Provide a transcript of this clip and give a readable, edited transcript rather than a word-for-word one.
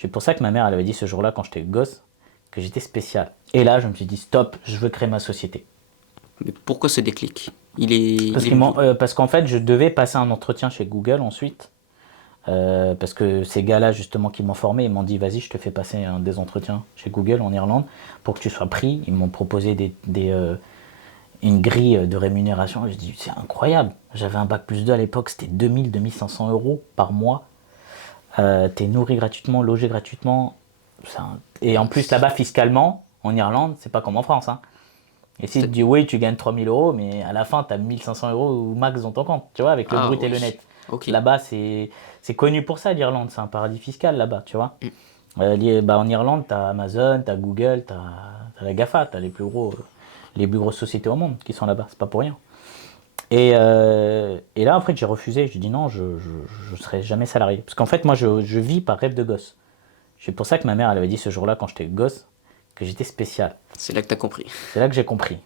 C'est pour ça que ma mère, elle avait dit ce jour-là, quand j'étais gosse, que j'étais spécial. Et là, je me suis dit, stop, je veux créer ma société. Mais pourquoi ce déclic? Il est venu. Parce qu'en fait, je devais passer un entretien chez Google ensuite. Parce que ces gars-là, justement, qui m'ont formé, ils m'ont dit, vas-y, je te fais passer des entretiens chez Google en Irlande pour que tu sois pris. Ils m'ont proposé une grille de rémunération. Et je dis, c'est incroyable. J'avais un bac plus 2 à l'époque, c'était 2 500 euros par mois. T'es nourri gratuitement, logé gratuitement. Et en plus, là-bas, fiscalement, en Irlande, c'est pas comme en France, hein. Et si tu C'est- dis oui, tu gagnes 3 000 euros, mais à la fin, tu as 1 500 euros ou max dans ton compte, tu vois, avec le Ah brut et le oui, net. ok. Là-bas, c'est connu pour ça, l'Irlande. C'est un paradis fiscal, là-bas, tu vois. Mm. En Irlande, tu as Amazon, tu as Google, tu as la GAFA, tu as les plus grosses sociétés au monde qui sont là-bas. C'est pas pour rien. Et là, après, j'ai refusé. J'ai dit non, je ne serai jamais salarié. Parce qu'en fait, moi, je vis par rêve de gosse. C'est pour ça que ma mère, elle avait dit ce jour-là, quand j'étais gosse, que j'étais spécial. C'est là que t'as compris. C'est là que j'ai compris.